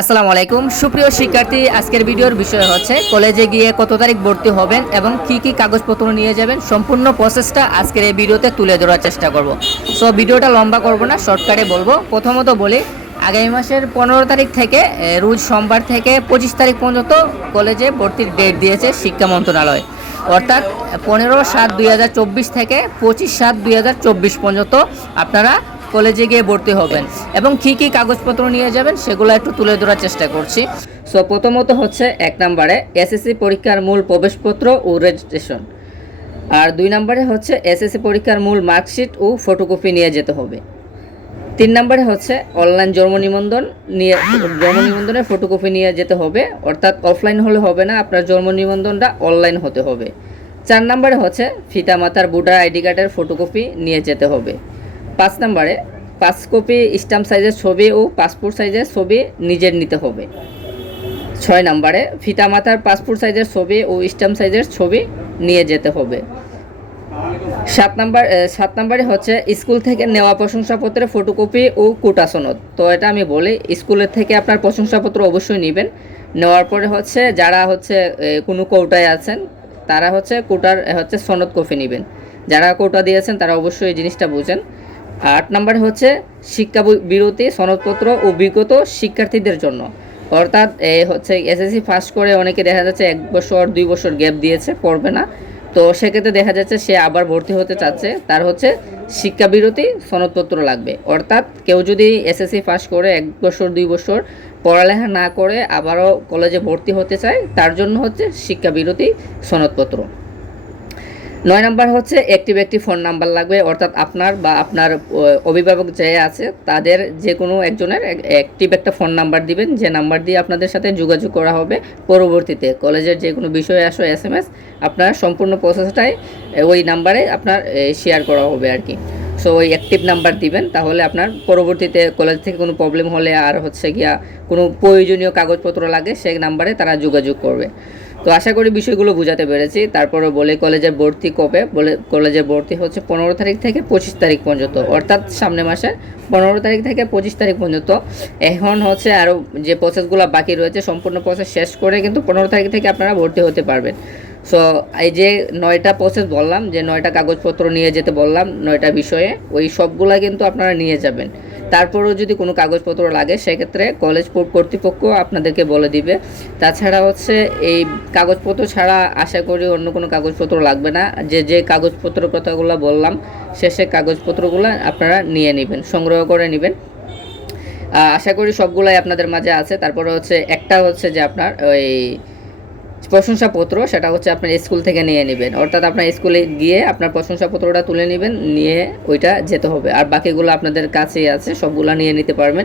আসসালামু আলাইকুম সুপ্রিয় শিক্ষার্থী, আজকের ভিডিওর বিষয় হচ্ছে কলেজে গিয়ে কত তারিখ ভর্তি হবেন এবং কি কি কাগজপত্র নিয়ে যাবেন। সম্পূর্ণ প্রসেসটা আজকের এই ভিডিওতে তুলে ধরার চেষ্টা করব। সো ভিডিওটা লম্বা করব না, শর্টকাটে বলবো। প্রথমত বলি, আগামী মাসের 15 তারিখ থেকে রোজ সোমবার থেকে 25 তারিখ পর্যন্ত কলেজে ভর্তির ডেট দিয়েছে শিক্ষা মন্ত্রণালয়। অর্থাৎ 15/7/2024 থেকে 25/7/2024 পর্যন্ত আপনারা কলেজে গিয়ে ভর্তি হবেন এবং কী কী কাগজপত্র নিয়ে যাবেন সেগুলো একটু তুলে ধরার চেষ্টা করছি। সো প্রথমত হচ্ছে 1 নম্বরে এসএসসি পরীক্ষার মূল প্রবেশপত্র ও রেজিস্ট্রেশন, আর 2 নম্বরে হচ্ছে এসএসসি পরীক্ষার মূল মার্কশিট ও ফটোকপি নিয়ে যেতে হবে। 3 নম্বরে হচ্ছে অনলাইন জন্ম নিবন্ধনের ফটোকপি নিয়ে যেতে হবে, অর্থাৎ অফলাইন হলে হবে না, আপনার জন্ম নিবন্ধনটা অনলাইন হতে হবে। 4 নম্বরে হচ্ছে পিতামাতার ভোটার আইডি কার্ডের ফটোকপি নিয়ে যেতে হবে। 5 নম্বরে 5 কপি স্ট্যাম্প সাইজের ছবি ও পাসপোর্ট সাইজের ছবি নিজের নিতে হবে। 6 নম্বরে পিতামাতার পাসপোর্ট সাইজের ছবি ও স্ট্যাম্প সাইজের ছবি নিয়ে যেতে হবে। 7 নম্বরে হচ্ছে স্কুল থেকে নেওয়া প্রশংসাপত্রের ফটোকপি ও কোটা সনদ। তো এটা আমি বলি, স্কুলের থেকে আপনার প্রশংসাপত্র অবশ্যই নেবেন। নেওয়ার পরে হচ্ছে যারা হচ্ছে কোনো কোটায় আছেন তারা হচ্ছে কোটার হচ্ছে সনদ কপি নেবেন। যারা কোটা দিয়েছেন তারা অবশ্যই এই জিনিসটা বুঝেন। 8 নম্বরে হচ্ছে শিক্ষা বিরতি সনদপত্র ও বিগত শিক্ষার্থীদের জন্য, অর্থাৎ হচ্ছে এসএসসি পাস করে অনেকে দেখা যাচ্ছে 1 বছর 2 বছর গ্যাপ দিয়েছে, পড়বে না, তো সেক্ষেত্রে দেখা যাচ্ছে সে আবার ভর্তি হতে চাচ্ছে, তার হচ্ছে শিক্ষা বিরতি সনদপত্র লাগবে। অর্থাৎ কেউ যদি এসএসসি পাস করে 1 বছর 2 বছর পড়ালেখা না করে আবারও কলেজে ভর্তি হতে চায়, তার জন্য হচ্ছে শিক্ষা বিরতি সনদপত্র। 9 নম্বর হচ্ছে একটি ফোন নাম্বার লাগবে, অর্থাৎ আপনার বা আপনার অভিভাবক যে আছে তাদের যে কোনো একজনের একটা ফোন নাম্বার দিবেন, যে নাম্বার দিয়ে আপনাদের সাথে যোগাযোগ করা হবে। পরবর্তীতে কলেজের যে কোনো বিষয়ে আসো SMS আপনার সম্পূর্ণ প্রসেসটাই ওই নাম্বারে আপনার শেয়ার করা হবে আর কি। সো ওই অ্যাক্টিভ নাম্বার দিবেন, তাহলে আপনার পরবর্তীতে কলেজ থেকে কোনো প্রবলেম হলে আর হচ্ছে গিয়া কোনো প্রয়োজনীয় কাগজপত্র লাগে সেই নাম্বারে তারা যোগাযোগ করবে। তো আশা করি বিষয়গুলো বোঝাতে পেরেছি। তারপরে বলে কলেজের ভর্তি কবে, বলে কলেজের ভর্তি হচ্ছে 15 তারিখ থেকে 25 তারিখ পর্যন্ত, অর্থাৎ সামনে মাসে 15 তারিখ থেকে 25 তারিখ পর্যন্ত। এখন হচ্ছে আরও যে প্রসেসগুলো বাকি রয়েছে সম্পূর্ণ প্রসেস শেষ করে কিন্তু 15 তারিখ থেকে আপনারা ভর্তি হতে পারবেন। সো এই যে 9টা প্রসেস বললাম, যে 9টা কাগজপত্র নিয়ে যেতে বললাম, 9টা বিষয়ে, ওই সবগুলা কিন্তু আপনারা নিয়ে যাবেন। তারপরেও যদি কোনো কাগজপত্র লাগে সেক্ষেত্রে কলেজ কর্তৃপক্ষ আপনাদেরকে বলে দিবে। তাছাড়া হচ্ছে এই কাগজপত্র ছাড়া আশা করি অন্য কোনো কাগজপত্র লাগবে না। যে কাগজপত্র কথাগুলো বললাম সে কাগজপত্রগুলো আপনারা নিয়ে নেবেন, সংগ্রহ করে নেবেন। আশা করি সবগুলাই আপনাদের মাঝে আছে। তারপরে হচ্ছে একটা হচ্ছে যে আপনার ওই প্রশংসাপত্র, সেটা হচ্ছে আপনার স্কুল থেকে নিয়ে নেবেন, অর্থাৎ আপনার স্কুলে গিয়ে আপনার প্রশংসাপত্রটা তুলে নেবেন, নিয়ে ওইটা যেতে হবে। আর বাকিগুলো আপনাদের কাছেই আছে, সবগুলো নিয়ে নিতে পারবেন।